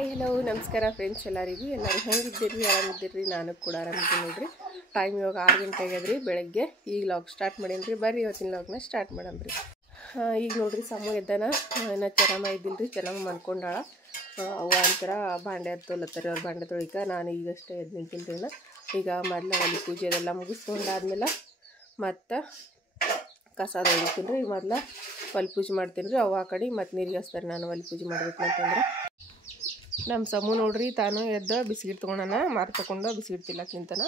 Hi hello ನಮಸ್ಕಾರ friends ಎಲ್ಲರಿಗೂ ಹೆಂಗಿದ್ದೀರಿ ಆರಾಮಿದ್ದೀರಿ ನಾನು ಕೂಡ ಆರಾಮಿದ್ದೀನಿ ನೋಡ್ರಿ ಟೈಮ್ ಇವಾಗ 6 ಗಂಟೆ ಆಗ್ಯದ್ರಿ ಬೆಳಗ್ಗೆ ಈಗ ಲಾಗ್ ಸ್ಟಾರ್ಟ್ ಮಾಡೀನಿ ಬರ್ರಿ ಇವತ್ತಿನ ಲಾಗ್ನ ಸ್ಟಾರ್ಟ್ ಮಾಡಮ್ರಿ ಈಗ ನೋಡ್ರಿ ಸಮಯ ಎದ್ದಾನ ಇನ್ನ ಚೆನ್ನಮ್ಮ ಇದ್ದಿಲ್ರಿ ಚೆನ್ನಮ್ಮ ಮನ್ಕೊಂಡಾಳ ಅವ ಅಂತರ ಬಾಂಡೆ ತೊಲತ್ತಾರೆ ಅವ್ರ ಬಾಂಡೆ ತೊಳಿಕ ನಾನು ಈಗಷ್ಟೇ ಎದ್ದು ನಿಂತಿನ್ರಿ ಈಗ ಮೊದಲ ಒಲಿ ಪೂಜೆ ಅದೆಲ್ಲ ಮುಗಿಸ್ಕೊಂಡಾದ್ಮೇಲೆ ಮತ್ತು ಕಸ ತೊಳಿತೀನಿ ರೀ ಮೊದಲ ಒಲಿ ಪೂಜೆ ಮಾಡ್ತೀನಿ ರೀ ಅವ ಆ ಕಡೆ ಮತ್ತು ನೀರಿಗೆ ಹಚ್ತಾರೆ ನಾನು ಒಲಿ ಪೂಜೆ ಮಾಡ್ಬೇಕು ಅಂತಂದ್ರೆ ನಮ್ಮ ಸಮೂ ನೋಡ್ರಿ ತಾನು ಎದ್ದು ಬಿಸ್ಕಿಟ್ ತೊಗೊಂಡನ ಮಾರು ತಗೊಂಡು ಬಿಸ್ಕಿಟ್ ತಿನ್ನಕ್ಕೆ ನಿಂತಾನ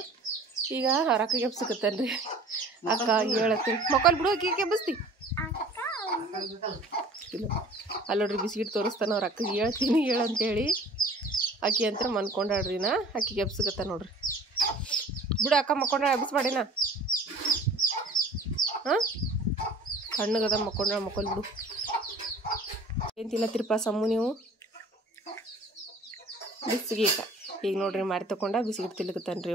ಈಗ ಅವ್ರ ಅಕ್ಕಗೆ ಎಬ್ಸಕತ್ತಾನ ರೀ ಅಕ್ಕ ಹೇಳತ್ತೀನಿ ಮಕ್ಕಳು ಬಿಡು ಅಕ್ಕಿ ಎಬ್ಬಿಸ್ತಿ ಇಲ್ಲ ಅಲ್ಲಿ ನೋಡ್ರಿ ಬಿಸ್ಕಿಟ್ ತೋರಿಸ್ತಾನ ಅವ್ರ ಅಕ್ಕಗೆ ಹೇಳ್ತೀನಿ ಹೇಳಂತೇಳಿ ಅಕ್ಕಿ ಅಂತ ಮನ್ಕೊಂಡಾಡ್ರಿ ನಾ ಅಕ್ಕಿಗೆ ಎಬ್ಸಕತ್ತ ನೋಡ್ರಿ ಬಿಡು ಅಕ್ಕ ಮಕ್ಕೊಂಡ ಎಬ್ಬಿಸ್ಬೇಡಿನ ಹಾಂ ಸಣ್ಣಗದ ಮಕ್ಕೊಂಡ ಮಕ್ಕಳು ಬಿಡು ಏನು ತಿನ್ನತ್ತಿರಪ್ಪ ಸಮ್ಮು ನೀವು ಬಿಸ್ಕಿಟ ಈಗ ನೋಡ್ರಿ ಮಾರಿ ತಗೊಂಡ ಬಿಸ್ಕಿಟ್ ತಿನ್ಲಕತ್ತಾನ ರೀ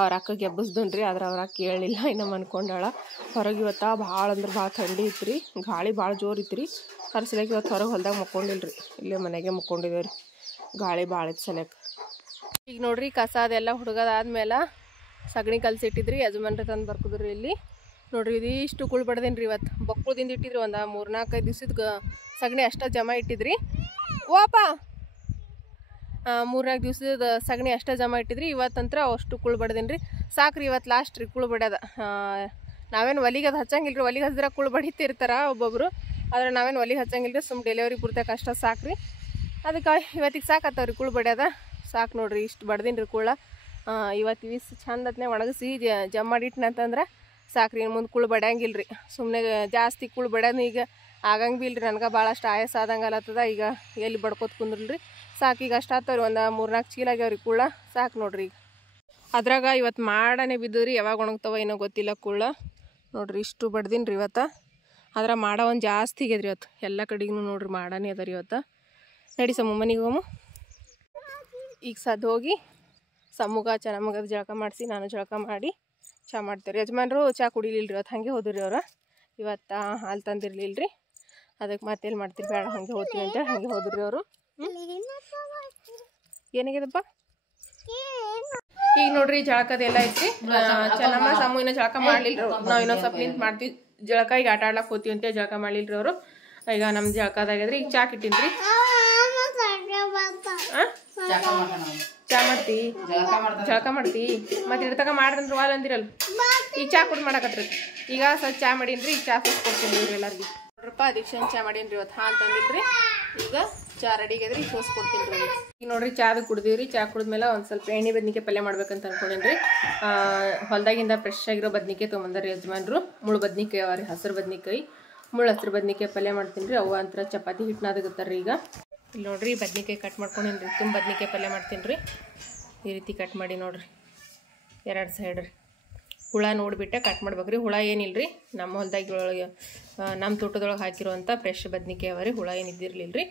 ಅವ್ರ ಅಕ್ಕಗೆ ಎಬ್ಬಿಸ್ದನ್ರಿ ಆದ್ರೆ ಅವ್ರ ಅಕ್ಕ ಹೇಳಿಲ್ಲ ಇನ್ನು ಮನ್ಕೊಂಡಾಳ ಹೊರಗೆ ಇವತ್ತು ಭಾಳ ಅಂದ್ರೆ ಭಾಳ ಥಂಡಿ ಇತ್ತು ಗಾಳಿ ಭಾಳ ಜೋರು ಇತ್ತು ರೀ ಅದ್ರ ಸಲಕ್ಕೆ ಇವತ್ತು ಹೊರಗೆ ಹೊಲ್ದಾಗ ಮಕ್ಕೊಂಡಿಲ್ರಿ ಇಲ್ಲೇ ಮನೆಗೆ ಮಕ್ಕೊಂಡಿದ್ದೇವೆ ರೀ ಗಾಳಿ ಭಾಳ ಇತ್ತು ಸಲಕ್ಕೆ ಈಗ ನೋಡ್ರಿ ಕಸ ಅದೆಲ್ಲ ಹುಡುಗದಾದ್ಮೇಲೆ ಸಗಣಿ ಕಲ್ಸಿಟ್ಟಿದ್ರಿ ಯಜಮಾನ್ರಿ ತಂದು ಬರ್ಕುದ್ರಿ ಇಲ್ಲಿ ನೋಡ್ರಿ ಇದಿಷ್ಟು ಕುಳ್ ಬಡ್ದೇನಿ ರೀ ಇವತ್ತು ಬಕ್ಕುಳದಿಂದ ಇಟ್ಟಿದ್ರಿ ಒಂದು 3-4 ದಿವ್ಸದ ಸಗಣಿ ಅಷ್ಟ ಜಮ ಇಟ್ಟಿದ್ರಿ ಓಪ 3-4 ದಿವ್ಸದ ಸಗಣಿ ಅಷ್ಟ ಜಮ ಇಟ್ಟಿದ್ರಿ ಇವತ್ತಂತ್ರ ಅಷ್ಟು ಕುಳ್ ಬಡ್ದೇನಿ ರೀ ಸಾಕ್ರಿ ಇವತ್ತು ಲಾಸ್ಟ್ ರೀ ಕುಳ್ ಬಡ್ಯದ ನಾವೇನು ಒಲಿಗೆ ಅದು ಹಚ್ಚಂಗಿಲ್ಲ ರೀ ಒಲಿಗೆ ಹಚ್ಚಿದ್ರೆ ಕುಳ್ ಬಡಿತಿರ್ತಾರ ಒಬ್ಬೊಬ್ರು ಆದ್ರೆ ನಾವೇನು ಒಲಿಗೆ ಹಚ್ಚಂಗಿಲ್ಲ ರೀ ಸುಮ್ಮ ಡೆಲಿವರಿ ಪೂರ್ತಿಯಾಗ ಅಷ್ಟ ಸಾಕ್ರಿ ಅದಕ್ಕೆ ಇವತ್ತಿಗೆ ಸಾಕತ್ತವ್ರಿ ಕುಳ್ ಬಡ್ಯದ ಸಾಕು ನೋಡ್ರಿ ಇಷ್ಟು ಬಡ್ದೀನಿ ರೀ ಕುಳ್ಳ ಇವತ್ತು ಇವಿಸ್ ಚಂದತ್ನೇ ಒಣಗಿಸಿ ಜಮ್ ಮಾಡಿಟ್ನಂತಂದ್ರೆ ಸಾಕ್ರಿ ಇನ್ನು ಮುಂದೆ ಕುಳ್ ಬಡ್ಯಂಗಿಲ್ಲ ರೀ ಸುಮ್ಮನೆ ಜಾಸ್ತಿ ಕುಳ್ ಬಡ್ಯೋದು ಈಗ ಆಗಂಗೆ ಬಿ ಇಲ್ರಿ ನನಗೆ ಭಾಳಷ್ಟು ಆಯಾಸ ಆದಂಗೆ ಅಲತ್ತದ ಈಗ ಎಲ್ಲಿ ಬಡ್ಕೋತ ಕುಂದ್ರಲ್ರಿ ಸಾಕು ಈಗ ಅಷ್ಟು ಆತವ್ರಿ ಒಂದು 3-4 ಚೀಲ ಆಗ್ಯಾವ್ರಿ ಕುಳ್ಳ ಸಾಕು ನೋಡ್ರಿ ಈಗ ಅದ್ರಾಗ ಇವತ್ತು ಮಾಡನೇ ಬಿದ್ದದ್ರಿ ಯಾವಾಗ ಒಣಗ್ತಾವ ಏನೋ ಗೊತ್ತಿಲ್ಲ ಕುಳ್ಳ ನೋಡ್ರಿ ಇಷ್ಟು ಬಡ್ದೀನಿ ರೀ ಇವತ್ತು ಆದ್ರೆ ಮಾಡ ಒಂದು ಜಾಸ್ತಿ ಆಗ್ಯದ್ರಿ ಇವತ್ತು ಎಲ್ಲ ಕಡೆಗೂ ನೋಡ್ರಿ ಮಾಡನೇ ಅದ ರೀ ಇವತ್ತು ನಡಿ ಸಮ್ಮ ಮನೆಗೆ ಹೋಮು ಈಗ ಸದ್ದು ಹೋಗಿ ಸಮ್ಮಗ ಚೆನ್ನಮ್ಮಗ ಜಳಕ ಮಾಡಿಸಿ ನಾನು ಜಳಕ ಮಾಡಿ ಚಹಾ ಮಾಡ್ತೇವೆ ರೀ ಯಜಮಾನ್ರು ಚಹಾ ಕುಡಿಲಿಲ್ಲ ರೀ ಇವತ್ತು ಹಾಗೆ ಹೋದ್ರಿ ಅವ್ರು ಇವತ್ತು ಹಾಲು ತಂದಿರ್ಲಿಲ್ಲ ರೀ ಅದಕ್ಕೆ ಮತ್ತೇನು ಮಾಡ್ತೀರಿ ಬೇಡ ಹಾಗೆ ಹೋಗ್ತೀನಿ ಅಂತೇಳಿ ಹಾಗೆ ಹೋದ್ರಿ ಅವರು ಏನಾಗ್ಯದಪ್ಪ ಈಗ ನೋಡ್ರಿ ಜಳಕದೆಲ್ಲ ಐತ್ರಿ ಚೆನ್ನಮ್ಮ ಸಮ್ಮು ಇನ್ನೂ ಜಳಕ ಮಾಡ್ಲಿಲ್ರಿ ನಾವು ಇನ್ನೊಂದು ಸ್ವಲ್ಪ ನಿಂತು ಮಾಡ್ತೀವಿ ಜಳಕ ಈಗ ಆಟ ಆಡ್ಲಕ್ಕೆ ಹೋಗ್ತೀವಿ ಅಂತ ಜಳಕ ಮಾಡ್ಲಿಲ್ರಿ ಅವರು ಈಗ ನಮ್ಮ ಜಳಕದಾಗ್ಯದ್ರಿ ಈಗ ಚಹಾ ಇಟ್ಟಿನ್ರಿ ಚಹಾ ಮಾಡ್ತಿ ಜಳಕ ಮಾಡ್ತಿ ಮತ್ತೆ ಇಡ್ತಕ ಮಾಡ್ದಂದ್ರೆ ವಾಲ್ ಅಂದಿರಲ್ಲ ಈಗ ಚಹಾ ಕುಡ್ ಮಾಡಕತ್ರಿ ಈಗ ಸ್ವಲ್ಪ ಚಹಾ ಮಾಡೀನ್ರಿ ಈಗ ಚಹಾ ಕೊಡ್ತೀನಿ ರೀ ಎಲ್ಲರಿಗೂ ನೋಡ್ರಪ್ಪ ದೀಕ್ಷನ್ ಚಹಾ ಮಾಡೀನ್ರಿ ಇವತ್ತು ಹಾಲು ತಂದಿಲ್ರಿ ಈಗ ಚಹಾ ರೆಡಿ ಆಗ್ಯದ್ರಿ ಕೊಡ್ತೀನಿ ರೀ ಈಗ ನೋಡ್ರಿ ಚಾದ ಕುಡ್ದೀವ್ರಿ ಚಹಾ ಕುಡಿದ್ಮೇಲೆ ಒಂದು ಸ್ವಲ್ಪ ಎಣ್ಣೆ ಬದ್ನಿಕಾಯಿ ಪಲ್ಯ ಮಾಡ್ಬೇಕಂತ ಅನ್ಕೊಂಡೇನ್ರಿ ಹೊಲ್ದಾಗಿಂದ ಫ್ರೆಶ್ ಆಗಿರೋ ಬದ್ನಿಕಾಯಿ ತೊಗೊಂಬಂದ್ರಿ ಯಜಮಾನ್ರು ಮುಳ್ಳು ಬದ್ನಿಕಾಯಿ ಅವ ರೀ ಹಸಿರು ಬದ್ನಿಕಾಯಿ ಮುಳ್ಳು ಹಸಿರು ಬದ್ನಿಕಾಯಿ ಪಲ್ಯ ಮಾಡ್ತೀನಿ ರೀ ಅವು ಅಂತರ ಚಪಾತಿ ಹಿಟ್ಟನಾದಾಗತ್ತಾರ ಈಗ ಇಲ್ಲಿ ನೋಡ್ರಿ ಬದ್ನಿಕಾಯಿ ಕಟ್ ಮಾಡ್ಕೊಂಡೇನ್ರಿ ತುಂಬ ಬದ್ನಿಕಾಯಿ ಪಲ್ಯ ಮಾಡ್ತೀನಿ ರೀ ಈ ರೀತಿ ಕಟ್ ಮಾಡಿ ನೋಡ್ರಿ 2 ಸೈಡ್ ರೀ ಹುಳ ನೋಡಿಬಿಟ್ಟೆ ಕಟ್ ಮಾಡ್ಬೇಕ್ರಿ ಹುಳ ಏನಿಲ್ಲ ರೀ ನಮ್ಮ ಹೊಲ್ದಾಗಿ ಒಳಗೆ ನಮ್ಮ ತೋಟದೊಳಗೆ ಹಾಕಿರುವಂಥ ಫ್ರೆಶ್ ಬದ್ನಿಕಾಯಿ ಅವ ರೀ ಹುಳ ಏನಿದ್ದಿರಲಿಲ್ಲ ರೀ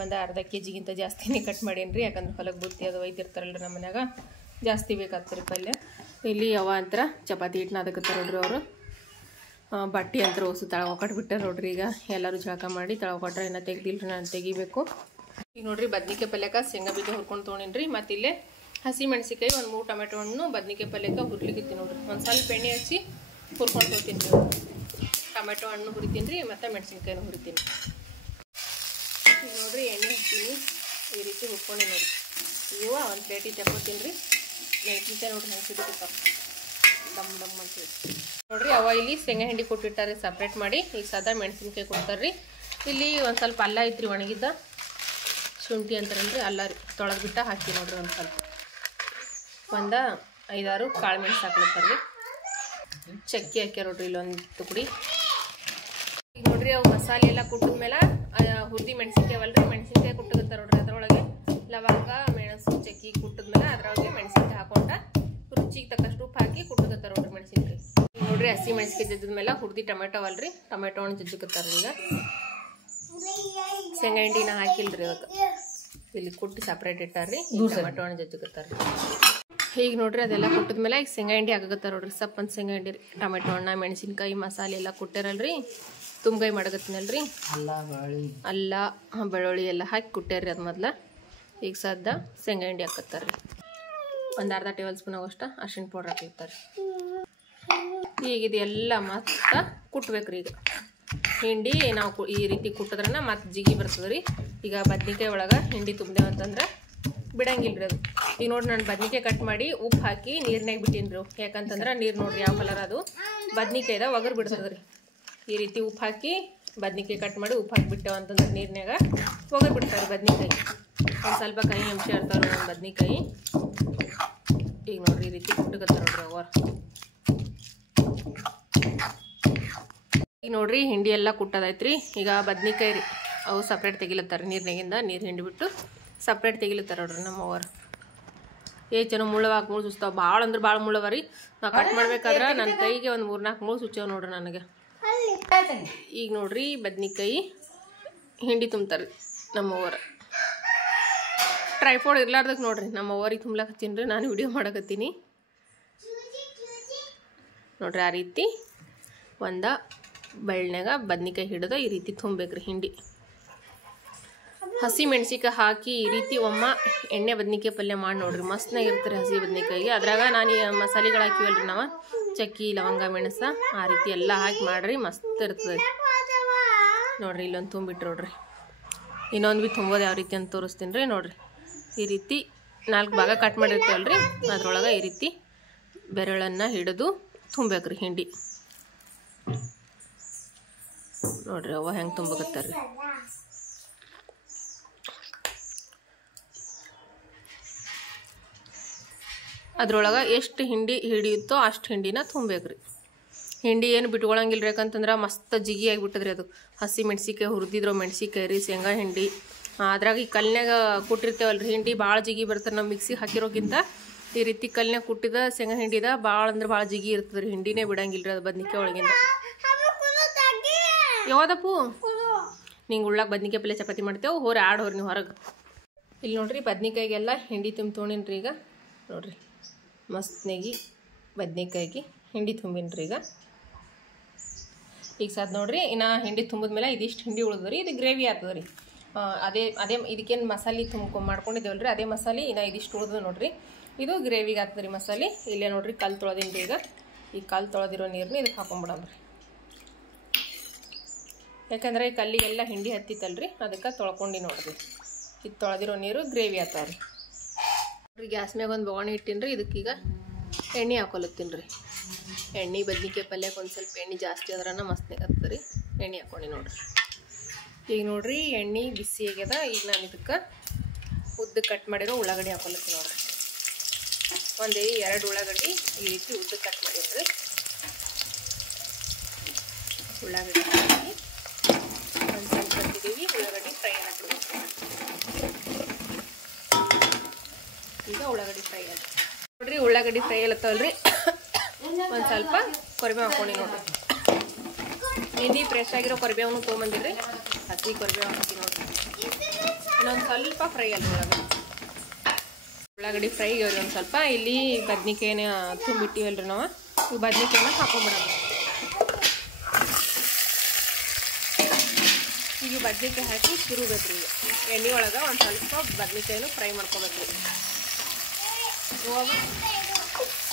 ಒಂದು ಅರ್ಧ kg ಜಾಸ್ತಿನೇ ಕಟ್ ಮಾಡೀನಿ ರೀ ಯಾಕಂದ್ರೆ ಹೊಲಕ್ಕೆ ಬುತ್ತಿ ಅದು ಒಯ್ದಿರ್ತಾರಲ್ರಿ ನಮ್ಮ ಮನ್ಯಾಗ ಜಾಸ್ತಿ ಬೇಕಾಗ್ತದೆ ಪಲ್ಯ ಇಲ್ಲಿ ಅವ ಅಂತರ ಚಪಾತಿ ಹಿಟ್ಟನ್ನ ಅದಕ್ಕತ್ತಾರ ನೋಡ್ರಿ ಅವರು ಬಟ್ಟೆ ಅಂತ ಹೊಸ ತಳಗ ಕಟ್ಬಿಟ್ಟಾರ ನೋಡ್ರಿ ಈಗ ಎಲ್ಲರೂ ಜಳಕ ಮಾಡಿ ತಳಗ ಕೊಟ್ರೆ ಏನೋ ತೆಗ್ದಿಲ್ರಿ ನಾನು ತೆಗಿಬೇಕು ಈಗ ನೋಡ್ರಿ ಬದ್ನಿಕಾಯಿ ಪಲ್ಯಕ್ಕೆ ಶೇಂಗಾ ಬೀಜ ಹುರ್ಕೊಂಡು ತೊಗೊಂಡಿನ್ರಿ ಮತ್ತು ಇಲ್ಲೇ ಹಸಿ ಮೆಣಸಿಕಾಯಿ ಒಂದು 3 ಟೊಮೆಟೊ ಹಣ್ಣು ಬದ್ನಿಕಾಯಿ ಪಲ್ಯಕ್ಕೆ ಹುರ್ಲಿಕ್ಕಿತ್ತೀನಿ ನೋಡ್ರಿ ಒಂದು ಸ್ವಲ್ಪ ಎಣ್ಣೆ ಹಚ್ಚಿ ಹುರ್ಕೊಂಡು ಹೋಗ್ತೀನಿ ರೀ ಟೊಮೆಟೊ ಹಣ್ಣು ಹುರಿತೀನಿ ರೀ ಮತ್ತು ಮೆಣಸಿನ್ಕಾಯಿನೂ ಹುರಿತೀನಿ ಈಗ ನೋಡ್ರಿ ಎಣ್ಣೆ ಹಾಕ್ತೀನಿ ಈ ರೀತಿ ಹುರ್ಕೊಂಡು ನೋಡ್ರಿ ಇವ ಒಂದು ಪ್ಲೇಟಿಗೆ ತಗೋತೀನಿ ರೀ ಮೆಣಸಿನ್ಕಾಯಿ ನೋಡ್ರಿ ಹೆಂಗೆ ಸಿಗುತ್ತಪ್ಪ ದಮ್ ದಮ್ ಅಂತೇಳಿ ನೋಡ್ರಿ ಅವ ಇಲ್ಲಿ ಶೇಂಗಾ ಹಿಂಡಿ ಕೊಟ್ಟಿರ್ತಾರೆ ಸಪ್ರೇಟ್ ಮಾಡಿ ಈಗ ಸದಾ ಮೆಣಸಿನ್ಕಾಯಿ ಕೊಡ್ತಾರ್ರಿ ಇಲ್ಲಿ ಒಂದು ಸ್ವಲ್ಪ ಅಲ್ಲ ಐತ್ರಿ ಒಣಗಿದ್ದ ಶುಂಠಿ ಅಂತಾರಲ್ರಿ ಅಲ್ಲ ರೀ ತೊಳೆದ್ಬಿಟ್ಟ ಹಾಕಿ ನೋಡ್ರಿ ಒಂದು ಸ್ವಲ್ಪ ಒಂದು 5-6 ಕಾಳು ಮೆಣಸು ಹಾಕ್ಲತ್ತಾರ್ರಿ ಚಕ್ಕಿ ಹಾಕ್ಯಾರ ನೋಡ್ರಿ ಇಲ್ಲೊಂದು ತುಕಡಿ ಈಗ ನೋಡ್ರಿ ಅವು ಮಸಾಲೆ ಎಲ್ಲ ಕುಟ್ಟಿದ್ಮೇಲೆ ಹುರಿದಿ ಮೆಣಸಿನ್ಕಾಯಿ ಅವಲ್ರಿ ಮೆಣಸಿನ್ಕಾಯಿ ಕುಟ್ಟಗತ್ತಾರ ನೋಡ್ರಿ ಅದರೊಳಗೆ ಲವಂಗ ಮೆಣಸು ಚಕ್ಕಿ ಕುಟ್ಟಿದ್ಮೇಲೆ ಅದರೊಳಗೆ ಮೆಣಸಿನ್ಕಾಯಿ ಹಾಕೊಂಡ ರುಚಿಗೆ ತಕ್ಕಷ್ಟು ಉಪ್ಪು ಹಾಕಿ ಕುಟ್ಟಗತ್ತಾರ ನೋಡ್ರಿ ಮೆಣಸಿನ್ಕಾಯಿ ನೋಡ್ರಿ ಹಸಿ ಮೆಣಸಿನ್ಕಾಯಿ ಜಜ್ಜಿದ್ಮೇಲೆ ಹುರಿದಿ ಟೊಮೆಟೊ ಅವಲ್ರಿ ಟೊಮೆಟೊ ಹಣ್ಣು ಜಜ್ಜಕತ್ತಾರ ಈಗ ಶೇಂಗಾ ಹಿಂಡಿನ ಹಾಕಿಲ್ರಿ ಇವತ್ತು ಇಲ್ಲಿ ಕುಟ್ಟಿ ಸಪ್ರೇಟ್ ಇಟ್ಟಾರ್ರಿ ಟೊಮೆಟೊ ಹಣ್ಣು ಜಜ್ಜಕತ್ತಾರ ಈಗ ನೋಡ್ರಿ ಅದೆಲ್ಲ ಕುಟ್ಟಿದ್ಮೇಲೆ ಈಗ ಶೇಂಗಾ ಹಿಂಡಿ ಹಾಕಕತ್ತಾರ ನೋಡ್ರಿ ಸಪ್ಪಂತ ಶೇಂಗಾ ಹಿಂಡಿ ರೀ ಟೊಮೆಟೊ ಹಣ್ಣು ಮೆಣಸಿನ್ಕಾಯಿ ಮಸಾಲೆ ಎಲ್ಲ ಕುಟ್ಟಿರಲ್ರಿ ತುಂಬಗಾಯಿ ಮಾಡಕತ್ತೀನಲ್ರಿ. ಅಲ್ಲ ಬೆಳ್ಳುಳ್ಳಿ ಎಲ್ಲ ಹಾಕಿ ಕುಟ್ಟ್ಯಾರಿ ಅದು ಮೊದ್ಲು. ಈಗ ಸದ್ದ ಶೇಂಗಾ ಹಿಂಡಿ ಹಾಕತ್ತಾರೆ. ಒಂದು ಅರ್ಧ ಟೇಬಲ್ ಸ್ಪೂನ್ ಆಗೋಷ್ಟು ಅರಿಶಿಣ ಪೌಡ್ರ್ ಹಾಕಿರ್ತಾರೆ. ಈಗ ಇದೆಲ್ಲ ಮತ್ತೆ ಕುಟ್ಬೇಕ್ರಿ. ಈಗ ಹಿಂಡಿ ನಾವು ಈ ರೀತಿ ಕುಟ್ಟಿದ್ರನ ಮತ್ತೆ ಜಿಗಿ ಬರ್ತದೆ ರೀ. ಈಗ ಬದ್ನಿಕಾಯಿ ಒಳಗೆ ಹಿಂಡಿ ತುಂಬ್ದೇವು ಅಂತಂದ್ರೆ ಬಿಡಂಗಿಲ್ಲ ರೀ ಅದು. ಈಗ ನೋಡ್ರಿ ನಾನು ಬದ್ನಿಕಾಯಿ ಕಟ್ ಮಾಡಿ ಉಪ್ಪು ಹಾಕಿ ನೀರ್ನಾಗ ಬಿಟ್ಟಿನ್ರಿ. ಯಾಕಂತಂದ್ರೆ ನೀರು ನೋಡ್ರಿ ಯಾವ ಕಲರ್ ಅದು ಬದ್ನಿಕಾಯ್ದ ಒಗರು ಬಿಡ್ತದೆ ರೀ. ಈ ರೀತಿ ಉಪ್ಪು ಹಾಕಿ ಬದ್ನಿಕಾಯಿ ಕಟ್ ಮಾಡಿ ಉಪ್ಪು ಹಾಕಿ ಬಿಟ್ಟೆವು ಅಂತಂದ್ರೆ ನೀರಿನಾಗ ಒಗರು ಬಿಡ್ತಾರೆ ಬದ್ನಿಕಾಯಿ. ಒಂದು ಸ್ವಲ್ಪ ಕೈ ಅಂಶ ಇರ್ತಾವೆ ಒಂದು ಬದ್ನಿಕಾಯಿ. ಈಗ ನೋಡ್ರಿ ಈ ರೀತಿ ಕುಟ್ಟಕತ್ತಾರೆ ನೋಡ್ರಿ ಅವರು. ಈಗ ನೋಡ್ರಿ ಹಿಂಡಿ ಎಲ್ಲ ಕುಟ್ಟೋದೈತ್ರಿ. ಈಗ ಬದ್ನಿಕಾಯಿ ರೀ ಅವು ಸಪ್ರೇಟ್ ತೆಗಿಲತ್ತಾರೆ ನೀರಿನಾಗಿಂದ. ನೀರು ಹಿಂಡಿಬಿಟ್ಟು ಸಪ್ರೇಟ್ ತೆಗಿಲತ್ತಾರೆ ನೋಡ್ರಿ ನಮ್ಮವರು. ಚೆನ್ನ ಮುಳ್ಳವಾಗಿ ಮುಳ್ಳು ಸುಸ್ತಾವ. ಭಾಳ ಅಂದ್ರೆ ಭಾಳ ಮುಳ್ಳವ ರೀ. ನಾವು ಕಟ್ ಮಾಡ್ಬೇಕಾದ್ರೆ ನನ್ನ ಕೈಗೆ ಒಂದು 3-4 ಮುಳ್ಳು ಸುಚ್ಚಾವ ನೋಡ್ರಿ ನನಗೆ. ಈಗ ನೋಡ್ರಿ ಬದ್ನಿಕಾಯಿ ಹಿಂಡಿ ತುಂಬ್ತಾರೆ ನಮ್ಮವ್ವರು. ಟ್ರೈಫೋಡ್ ಇರ್ಲಾರ್ದಕ್ಕೆ ನೋಡ್ರಿ ನಮ್ಮವ್ರಿಗೆ ತುಂಬ್ಲಕ್ಕೆ ಹತ್ತೀನಿ ರೀ. ನಾನು ವಿಡಿಯೋ ಮಾಡಕತ್ತೀನಿ ನೋಡ್ರಿ. ಆ ರೀತಿ ಒಂದು ಬೆಳ್ಳ್ಯಾಗ ಬದ್ನಿಕಾಯಿ ಹಿಡಿದು ಈ ರೀತಿ ತುಂಬೇಕ್ರಿ ಹಿಂಡಿ. ಹಸಿ ಮೆಣಸಿಕಾಯಿ ಹಾಕಿ ಈ ರೀತಿ ಒಮ್ಮ ಎಣ್ಣೆ ಬದ್ನಿಕಾಯಿ ಪಲ್ಯ ಮಾಡಿ ನೋಡ್ರಿ. ಮಸ್ತ್ನಾಗಿರ್ತಾರೆ ಹಸಿ ಬದ್ನಿಕಾಯಿಗೆ. ಅದ್ರಾಗ ನಾನು ಈ ಮಸಾಲೆಗಳು ಹಾಕಿವಲ್ರಿ ನಾವು, ಚಕ್ಕಿ ಲವಂಗ ಮೆಣಸ ಆ ರೀತಿ ಎಲ್ಲ ಹಾಕಿ ಮಾಡ್ರಿ ಮಸ್ತ್ ಇರ್ತದೆ ನೋಡ್ರಿ. ಇಲ್ಲೊಂದು ತುಂಬಿಟ್ರು ನೋಡ್ರಿ. ಇನ್ನೊಂದು ಭೀ ತುಂಬೋದು ಯಾವ ರೀತಿ ಅಂತ ತೋರಿಸ್ತೀನಿ ರೀ. ನೋಡ್ರಿ ಈ ರೀತಿ 4 ಭಾಗ ಕಟ್ ಮಾಡಿರ್ತೇವಲ್ರಿ, ಅದ್ರೊಳಗೆ ಈ ರೀತಿ ಬೆರಳನ್ನು ಹಿಡಿದು ತುಂಬೇಕ್ರಿ ಹಿಂಡಿ. ನೋಡ್ರಿ ಅವ ಹೆಂಗೆ ತುಂಬಕತ್ತಾರ್ರಿ. ಅದ್ರೊಳಗೆ ಎಷ್ಟು ಹಿಂಡಿ ಹಿಡಿಯುತ್ತೋ ಅಷ್ಟು ಹಿಂಡಿನ ತುಂಬೇಕ್ರಿ. ಹಿಂಡಿ ಏನು ಬಿಟ್ಕೊಳಂಗಿಲ್ಲ ರೀ. ಯಾಕಂತಂದ್ರೆ ಮಸ್ತ್ ಜಿಗಿ ಆಗಿಬಿಟ್ಟದ್ರಿ ಅದು. ಹಸಿ ಮೆಣಸಿಕಾಯಿ ಹುರಿದಿದ್ರು ಮೆಣಸಿಕಾಯಿ ರೀ, ಶೇಂಗಾ ಹಿಂಡಿ. ಅದ್ರಾಗ ಈ ಕಲ್ನ್ಯಾಗ ಕುಟ್ಟಿರ್ತೇವಲ್ರಿ ಹಿಂಡಿ ಭಾಳ ಜಿಗಿ ಬರ್ತಾರೆ. ನಾವು ಮಿಕ್ಸಿ ಹಾಕಿರೋಕ್ಕಿಂತ ಈ ರೀತಿ ಕಲ್ನ್ಯಾಗ ಕುಟ್ಟಿದ ಶೇಂಗಾ ಹಿಂಡಿದ ಭಾಳ ಅಂದ್ರೆ ಭಾಳ ಜಿಗಿ ಇರ್ತದೆ ರೀ. ಹಿಂಡಿನೇ ಬಿಡಂಗಿಲ್ಲ ರೀ ಅದು ಬದ್ನಿಕಾಯಿ ಒಳಗಿಂದ. ಯಾವ್ದಪ್ಪು ನಿಂಗೆ ಉಳ್ಳಾಗ ಬದ್ನಿಕಾಯಿ ಪಲ್ಯ ಚಪಾತಿ ಮಾಡ್ತೇವೆ ಹೋರಿ ಹೋರಿ ನೀವು ಹೊರಗೆ. ಇಲ್ಲಿ ನೋಡ್ರಿ ಬದ್ನಿಕಾಯಿಗೆಲ್ಲ ಹಿಂಡಿ ತುಂಬ ತೊಗೊಂಡಿನ್ರಿ. ಈಗ ನೋಡ್ರಿ ಮಸ್ತ್ನಾಗಿ ಬದ್ನಿಕಾಯಿಗೆ ಹಿಂಡಿ ತುಂಬಿನ್ರಿ. ಈಗ ಸಾದ್ ನೋಡ್ರಿ ಇನ್ನು ಹಿಂಡಿ ತುಂಬಿದ್ಮೇಲೆ ಇದಿಷ್ಟು ಹಿಂಡಿ ಉಳಿದ್ರಿ. ಇದು ಗ್ರೇವಿ ಆಗ್ತದೆ ರೀ. ಅದೇ ಇದಕ್ಕೇನು ಮಸಾಲೆ ಮಾಡ್ಕೊಂಡಿದ್ದೇವಲ್ರಿ ಅದೇ ಮಸಾಲೆ ಇನ್ನು ಇದಿಷ್ಟು ಉಳಿದು ನೋಡ್ರಿ. ಇದು ಗ್ರೇವಿಗೆ ಆಗ್ತದೆ ರೀ ಮಸಾಲೆ. ಇಲ್ಲೇ ನೋಡ್ರಿ ಕಲ್ಲು ತೊಳೆದಿನ್ರಿ. ಈಗ ಈ ಕಲ್ಲು ತೊಳೆದಿರೋ ನೀರನ್ನ ಇದಕ್ಕೆ ಹಾಕೊಂಡ್ಬಿಡಮ್ರಿ. ಯಾಕಂದ್ರೆ ಈ ಕಲ್ಲಿಗೆಲ್ಲ ಹಿಂಡಿ ಹತ್ತಿತ್ತಲ್ರಿ ಅದಕ್ಕೆ ತೊಳ್ಕೊಂಡು ನೋಡ್ರಿ. ಇದು ತೊಳೆದಿರೋ ನೀರು ಗ್ರೇವಿ ಆಗ್ತಾವ್ರಿ. ನೋಡ್ರಿ ಗ್ಯಾಸ್ ಮ್ಯಾಗ ಒಂದು ಬೊಗಣಿ ಇಟ್ಟಿನ್ರಿ. ಇದಕ್ಕೀಗ ಎಣ್ಣೆ ಹಾಕೊಲತ್ತೀನಿ ರೀ. ಎಣ್ಣೆ ಬದ್ನಿಕಾಯಿ ಪಲ್ಯಕ್ಕೆ ಒಂದು ಸ್ವಲ್ಪ ಎಣ್ಣೆ ಜಾಸ್ತಿ ಆದ್ರನ ಮಸ್ತ್ನಾಗ ಆಗ್ತದೆ ರೀ. ಎಣ್ಣೆ ಹಾಕ್ಕೊಂಡು ನೋಡ್ರಿ. ಈಗ ನೋಡ್ರಿ ಎಣ್ಣೆ ಬಿಸಿ ಆಗ್ಯದ. ಈಗ ನಾನು ಇದಕ್ಕೆ ಉದ್ದ ಕಟ್ ಮಾಡಿರೋ ಉಳ್ಳಾಗಡ್ಡಿ ಹಾಕೊಲತ್ತೀನಿ ನೋಡ್ರಿ. ಒಂದು 2 ಉಳ್ಳಾಗಡ್ಡಿ ಈ ರೀತಿ ಉದ್ದ ಕಟ್ ಮಾಡಿದ್ರಿ. ಉಳ್ಳಾಗಡ್ಡಿ ಹಾಕಿ ಒಂದು ಸ್ವಲ್ಪ ಕಟ್ಟಿದ್ದೀವಿ. ಉಳ್ಳಾಗಡ್ಡಿ ಫ್ರೈ ಹಾಕ್ಬಿಡ್ಬೇಕು. ಈಗ ಉಳ್ಳಾಗಡ್ಡಿ ಫ್ರೈ ಆಗಿ ನೋಡ್ರಿ. ಉಳ್ಳಾಗಡ್ಡಿ ಫ್ರೈ ಅಲ್ಲತ್ತವಲ್ರಿ ಒಂದು ಸ್ವಲ್ಪ ಕೊರಿಬೇವು ಹಾಕ್ಕೊಂಡು ನೋಡ್ರಿ. ಹಿಂಡಿ ಫ್ರೆಶ್ ಆಗಿರೋ ಕೊರಿಬೇವನ್ನು ತೊಗೊಂಬಂದಿರಿ. ಹಸಿ ಕೊರಿಬೇವು ಹಾಕಿ ನೋಡ್ರಿ. ಇನ್ನೊಂದು ಸ್ವಲ್ಪ ಫ್ರೈ ಅಲ್ಲ ಉಳ್ಳಾಗಡ್ಡಿ ಫ್ರೈ ಅವ್ರಿ. ಒಂದು ಸ್ವಲ್ಪ ಇಲ್ಲಿ ಬದ್ನಿಕಾಯಿನ ತುಂಬಿಟ್ಟಿವಲ್ರಿ ನಾವು. ಈ ಬದ್ನಿಕಾಯಿನ ಹಾಕೊಂಡ್ಬಿಡೋದು. ಈಗ ಬದ್ನಿಕಾಯಿ ಹಾಕಿ ತಿರುಗಬೇಕ್ರಿ. ಎಣ್ಣೆ ಒಳಗೆ ಒಂದು ಸ್ವಲ್ಪ ಬದ್ನಿಕಾಯಿನೂ ಫ್ರೈ ಮಾಡ್ಕೊಬೇಕ್ರಿ.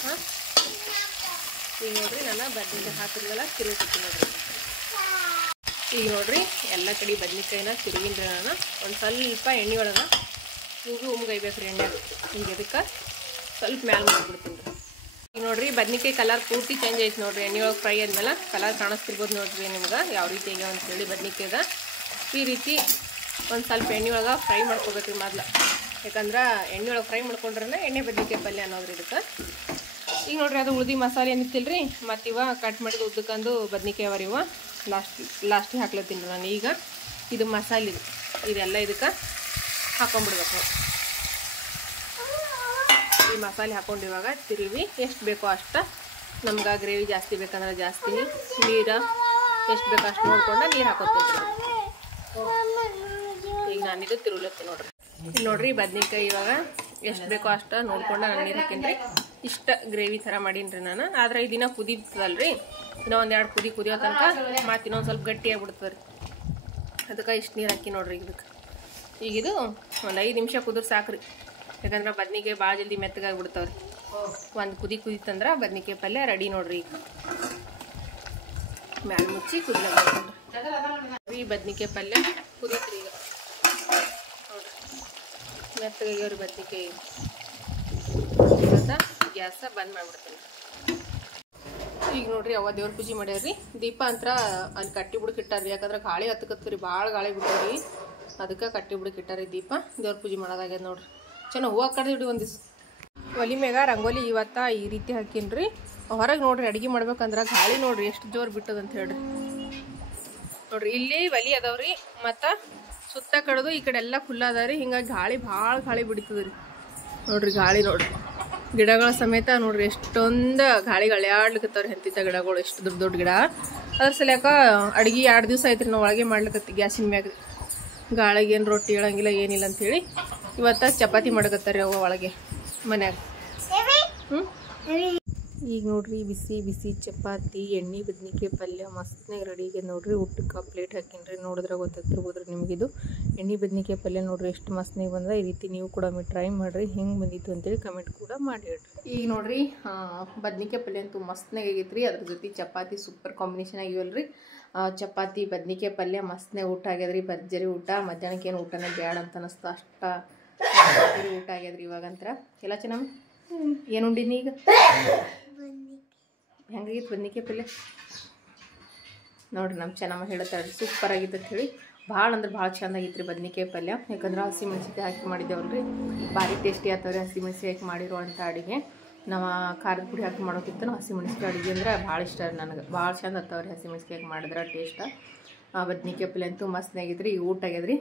ಹಾಂ ಈಗ ನೋಡ್ರಿ ನಾನು ಬದ್ನಿಕಾಯಿ ಹಾಕಿದ್ವಲ್ಲ ತಿರುಗಿಸ್ತೀನಿ ನೋಡ್ರಿ. ಈಗ ನೋಡ್ರಿ ಎಲ್ಲ ಕಡೆ ಬದ್ನಿಕಾಯಿನ ತಿರುಗಿನ್ರಿ. ನಾನು ಒಂದು ಸ್ವಲ್ಪ ಎಣ್ಣೆ ಒಳಗೆ ಹಿಂಗೆ ಉಮ್ಗೈಬೇಕ್ರಿ ಎಣ್ಣೆಗೆ. ಈಗ ಇದಕ್ಕೆ ಸ್ವಲ್ಪ ಮ್ಯಾಲೆ ಮಾಡಿಬಿಡ್ತೀನಿ ರೀ. ಈಗ ನೋಡ್ರಿ ಬದ್ನಿಕಾಯಿ ಕಲರ್ ಪೂರ್ತಿ ಚೇಂಜ್ ಐತೆ ನೋಡ್ರಿ. ಎಣ್ಣೆ ಒಳಗೆ ಫ್ರೈ ಆದ್ಮೇಲೆ ಕಲರ್ ಕಾಣಿಸ್ತಿರ್ಬೋದು ನೋಡ್ರಿ ನಿಮ್ಗೆ ಯಾವ ರೀತಿ ಆಗ್ಯಾವ ಅಂತೇಳಿ ಬದ್ನಿಕಾಯ್ದ. ಈ ರೀತಿ ಒಂದು ಸ್ವಲ್ಪ ಎಣ್ಣೆ ಒಳಗೆ ಫ್ರೈ ಮಾಡ್ಕೋಬೇಕ್ರಿ ಮೊದ್ಲು. ಯಾಕಂದ್ರೆ ಎಣ್ಣೆ ಒಳಗೆ ಫ್ರೈ ಮಾಡ್ಕೊಂಡ್ರೆ ಎಣ್ಣೆ ಬದ್ನಿಕಾಯಿ ಪಲ್ಯ ಅನ್ನೋದ್ರಿ ಇದಕ್ಕೆ. ಈಗ ನೋಡ್ರಿ ಅದು ಉಳ್ದಿ ಮಸಾಲೆ ಏನಿತ್ತಿಲ್ರಿ. ಮತ್ತು ಇವ ಕಟ್ ಮಾಡಿದ ಉದ್ದಕ್ಕಂದು ಬದ್ನಿಕಾಯಿ ಅವರಿ ಇವ ಲಾಸ್ಟಿಗೆ ಹಾಕ್ಲತ್ತೀನಿ ನಾನು. ಈಗ ಇದು ಮಸಾಲೆ ಇದೆಲ್ಲ ಇದಕ್ಕೆ ಹಾಕೊಂಡ್ಬಿಡ್ಬೇಕು. ಈ ಮಸಾಲೆ ಹಾಕೊಂಡು ಇವಾಗ ತಿರುವಿ ಎಷ್ಟು ಬೇಕೋ ಅಷ್ಟು. ನಮ್ಗೆ ಗ್ರೇವಿ ಜಾಸ್ತಿ ಬೇಕಂದ್ರೆ ಜಾಸ್ತಿ, ನೀರು ಎಷ್ಟು ಬೇಕೋ ಅಷ್ಟು ನೋಡ್ಕೊಂಡು ನೀರು ಹಾಕೋತೀನಿ. ಈಗ ನಾನಿದು ತಿರುಗ್ಲತ್ತೀನಿ ನೋಡ್ರಿ. ನೋಡ್ರಿ ಬದ್ನಿಕಾಯಿ ಇವಾಗ ಎಷ್ಟು ಬೇಕೋ ಅಷ್ಟು ನೋಡ್ಕೊಂಡು ನಾನು ನೀರು ಹಾಕೀನಿ ರೀ. ಇಷ್ಟ ಗ್ರೇವಿ ಥರ ಮಾಡೀನಿ ನಾನು. ಆದ್ರೆ ಇದನ್ನ ಕುದಿತದಲ್ರಿ, ಇನ್ನೂ ಒಂದೆರಡು ಕುದಿಯೋ ತನಕ ಮತ್ತೆ ಇನ್ನೊಂದು ಸ್ವಲ್ಪ ಗಟ್ಟಿಯಾಗ್ಬಿಡ್ತದೆ ರೀ. ಅದಕ್ಕೆ ಇಷ್ಟು ನೀರು ಹಾಕಿ ನೋಡ್ರಿ ಇದಕ್ಕೆ. ಈಗ ಇದು ಒಂದು 5 ನಿಮಿಷ ಕುದಿರ್ ಸಾಕ್ರಿ, ಯಾಕಂದ್ರೆ ಬದ್ನಿಕಾಯಿ ಭಾಳ ಜಲ್ದಿ ಮೆತ್ತಗಾಗ್ಬಿಡ್ತಾವ್ರಿ. ಒಂದು ಕುದಿತಂದ್ರೆ ಬದ್ನಿಕಾಯಿ ಪಲ್ಯ ರೆಡಿ ನೋಡ್ರಿ. ಈಗ ಮ್ಯಾಲೆ ಮುಚ್ಚಿ ಕುದಿರಿ. ಬದ್ನಿಕಾಯಿ ಪಲ್ಯ ಕುದೀತ್ರಿ. ಈಗ ನೋಡ್ರಿ ಮೆತ್ತಗಾಗ್ಯವ್ರಿ ಬದ್ನಿಕಾಯಿ. ಗ್ಯಾಸ ಬಂದ್ ಮಾಡ್ಬಿಡ್ತೀನಿ. ಈಗ ನೋಡ್ರಿ ಅವ ದೇವ್ರ ಪೂಜೆ ಮಾಡ್ಯಾರ್ರಿ. ದೀಪ ಅಂತ ಅಲ್ಲಿ ಕಟ್ಟಿ ಬುಡಕ್ ಇಟ್ಟಾರ್ರಿ, ಯಾಕಂದ್ರೆ ಗಾಳಿ ಹತ್ತಕತ್ರಿ, ಭಾಳ ಗಾಳಿ ಬಿಟ್ಟಾರ್ರಿ. ಅದಕ್ಕೆ ಕಟ್ಟಿ ಬುಡಕ್ ಇಟ್ಟಾರಿ ದೀಪ. ದೇವ್ರ ಪೂಜೆ ಮಾಡೋದಾಗ್ಯದ ನೋಡ್ರಿ. ಚೆನ್ನಾಗಿ ಹೂವು ಕಡ್ದಿಡಿ ಒಂದಿವ್ಸ. ಒಲಿ ಮ್ಯಾಗ ರಂಗೋಲಿ ಇವತ್ತ ಈ ರೀತಿ ಹಾಕಿನ್ರಿ. ಹೊರಗೆ ನೋಡ್ರಿ ಅಡುಗೆ ಮಾಡ್ಬೇಕಂದ್ರೆ ಗಾಳಿ ನೋಡ್ರಿ ಎಷ್ಟು ಜೋರು ಬಿಟ್ಟದಂತ ಹೇಳ್ರಿ. ನೋಡ್ರಿ ಇಲ್ಲಿ ಒಲಿ ಅದಾವ್ರಿ, ಮತ್ತು ಸುತ್ತ ಕಡ್ದು ಈ ಕಡೆ ಎಲ್ಲ ಫುಲ್ ಅದಾವ್ರಿ. ಹಿಂಗಾಗಿ ಗಾಳಿ ಭಾಳ ಗಾಳಿ ಬಿಡ್ತದ್ರಿ. ನೋಡ್ರಿ ಗಾಳಿ ನೋಡ್ರಿ, ಗಿಡಗಳ ಸಮೇತ ನೋಡ್ರಿ ಎಷ್ಟೊಂದು ಗಾಳಿ ಗಾಳಿಯಾಡ್ಲಿಕ್ಕತ್ತವ್ರಿ. ಹೆಂತಿದ್ದ ಗಿಡಗಳು ಎಷ್ಟು ದೊಡ್ಡ ದೊಡ್ಡ ಗಿಡ. ಅದ್ರ ಸಲಕ ಅಡ್ಗೆ 2 ದಿವಸ ಆಯ್ತ್ರಿ ನಾವು ಒಳಗೆ ಮಾಡ್ಲಿಕತ್ತಿ ಗ್ಯಾಸಿನ ಮ್ಯಾಗ. ಗಾಳಿಗೆ ಏನು ರೊಟ್ಟಿ ಹೇಳಂಗಿಲ್ಲ ಏನಿಲ್ಲ ಅಂತೇಳಿ ಇವತ್ತ ಚಪಾತಿ ಮಾಡಕತ್ತಾರಿ ಅವ ಒಳಗೆ ಮನ್ಯಾಗ. ಈಗ ನೋಡ್ರಿ ಬಿಸಿ ಬಿಸಿ ಚಪಾತಿ, ಎಣ್ಣೆ ಬದ್ನಿಕಾಯಿ ಪಲ್ಯ ಮಸ್ತ್ನಾಗ ರೆಡಿ ಆಗ್ಯದ ನೋಡ್ರಿ. ಊಟಕ್ಕೆ ಪ್ಲೇಟ್ ಹಾಕಿನ್ರಿ. ನೋಡಿದ್ರೆ ಗೊತ್ತಾಗ್ತಿರ್ಬೋದ್ರಿ ನಿಮಗಿದು ಎಣ್ಣೆ ಬದ್ನಿಕಾಯಿ ಪಲ್ಯ ನೋಡ್ರಿ ಎಷ್ಟು ಮಸ್ತ್ನಾಗ ಬಂದ. ಈ ರೀತಿ ನೀವು ಕೂಡ ಟ್ರೈ ಮಾಡ್ರಿ, ಹೆಂಗೆ ಬಂದಿತ್ತು ಅಂತೇಳಿ ಕಮೆಂಟ್ ಕೂಡ ಮಾಡಿ ಹೇಳ್ರಿ. ಈಗ ನೋಡ್ರಿ ಬದ್ನಿಕಾಯಿ ಪಲ್ಯ ಅಂತೂ ಮಸ್ತ್ನಾಗ ಆಗೈತ್ರಿ. ಅದ್ರ ಜೊತೆ ಚಪಾತಿ ಸೂಪರ್ ಕಾಂಬಿನೇಷನ್ ಆಗಿವಲ್ರಿ. ಚಪಾತಿ ಬದ್ನಿಕಾಯಿ ಪಲ್ಯ ಮಸ್ತ್ನಾಗ ಊಟ ಆಗ್ಯದ್ರಿ. ಭರ್ಜರಿ ಊಟ. ಮಧ್ಯಾಹ್ನಕ್ಕೆ ಏನು ಊಟನೇ ಬ್ಯಾಡ ಅಂತ ಅನಿಸ್ತು, ಅಷ್ಟ ಊಟ ಆಗ್ಯದ್ರಿ. ಇವಾಗಂತ್ರ ಎಲ್ಲ ಚೆನ್ನಾಗಿ. ಏನು ಉಂಡಿನಿ ಈಗ? ಹೆಂಗಾಗಿತ್ತು ಬದ್ನಿಕಾಯಿ ಪಲ್ಯ ನೋಡ್ರಿ. ನಮ್ಮ ಚೆನ್ನಮ್ಮ ಹೇಳ್ತಾಳ್ರಿ ಸೂಪರ್ ಆಗಿತ್ತು ಅಂತ ಹೇಳಿ. ಭಾಳ ಅಂದ್ರೆ ಭಾಳ ಚಂದ ಆಗಿತ್ತು ಬದ್ನಿಕಾಯಿ ಪಲ್ಯ. ಯಾಕಂದ್ರೆ ಹಸಿ ಮೆಣಸಿನ್ಕಾಯಿ ಹಾಕಿ ಮಾಡಿದ್ದೇವಲ್ರಿ, ಭಾರಿ ಟೇಸ್ಟಿ ಆಗ್ತಾವ್ರಿ ಹಸಿ ಮೆಣಸಿನ್ಕಾಯಿ ಹಾಕಿ ಮಾಡಿರುವಂಥ ಅಡುಗೆ. ನಾವು ಖಾರದ ಪುಡಿ ಹಾಕಿ ಮಾಡೋಕ್ಕಿಂತ ಹಸಿ ಮೆಣಸಿನ್ಕಾಯಿ ಅಡುಗೆ ಅಂದ್ರೆ ಭಾಳ ಇಷ್ಟ ರೀ ನನಗೆ. ಭಾಳ ಚಂದ ಆಗ್ತಾವ್ರಿ ಹಸಿ ಮೆಣಸಿನ್ಕಾಯಿ ಹಾಕಿ ಮಾಡಿದ್ರೆ ಟೇಸ್ಟ್. ಬದ್ನಿಕಾಯಿ ಪಲ್ಯ ಅಂತೂ ಮಸ್ತ್ನಾಗಿದ್ರಿ. ಈಗ ಊಟ ಆಗ್ಯದ್ರಿ.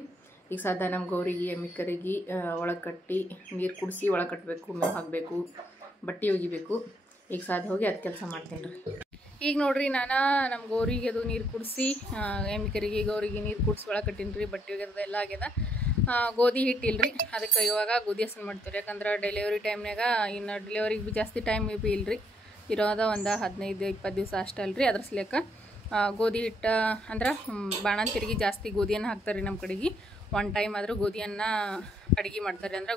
ಈಗ ಸದ್ಯ ನಮ್ಮ ಗೌರಿಗೆ ಎಮ್ಮಿಕರಿಗೆ ಒಳಗೆ ಕಟ್ಟಿ ನೀರು ಕುಡಿಸಿ ಒಳಗೆ ಕಟ್ಟಬೇಕು, ಮೇವು ಹಾಕಬೇಕು, ಬಟ್ಟೆ ಒಗಿಬೇಕು. ಈಗ ಸಾಧ್ಯ ಹೋಗಿ ಅದು ಕೆಲಸ ಮಾಡ್ತೀನಿ ರೀ. ಈಗ ನೋಡ್ರಿ ನಾನು ನಮ್ಮ ಗೌರಿಗೆ ಅದು ನೀರು ಕುಡಿಸಿ, ಎಮ್ಮಿಕರಿಗೆ ಗೌರಿಗೆ ನೀರು ಕುಡಿಸಿ ಒಳಗೆ ಕಟ್ಟೀನಿ ರೀ. ಬಟ್ಟೆ ಒಗ್ಯದ ಎಲ್ಲ ಆಗ್ಯದ. ಗೋಧಿ ಹಿಟ್ಟಿಲ್ರಿ, ಅದಕ್ಕೆ ಇವಾಗ ಗೋಧಿ ಹಸನ್ ಮಾಡ್ತೀವಿ. ಯಾಕಂದ್ರೆ ಡೆಲಿವರಿ ಟೈಮ್ನಾಗ ಇನ್ನು ಡೆಲಿವರಿಗೆ ಜಾಸ್ತಿ ಟೈಮ್ ಭೀ ಇಲ್ರಿ, ಇರೋದ ಒಂದು 15-20 ದಿವಸ ಅಷ್ಟೇ ಅಲ್ರಿ. ಅದ್ರ ಸಲೇಕ ಗೋಧಿ ಹಿಟ್ಟು ಅಂದ್ರೆ ಬಾಣಂತಿರಿಗೆ ಜಾಸ್ತಿ ಗೋಧಿಯನ್ನು ಹಾಕ್ತಾರೆ ರೀ ನಮ್ಮ ಕಡೆಗೆ. 1 ಟೈಮ್ ಆದರೂ ಗೋಧಿಯನ್ನು ಅಡುಗೆ ಮಾಡ್ತಾರೆ. ಅಂದ್ರೆ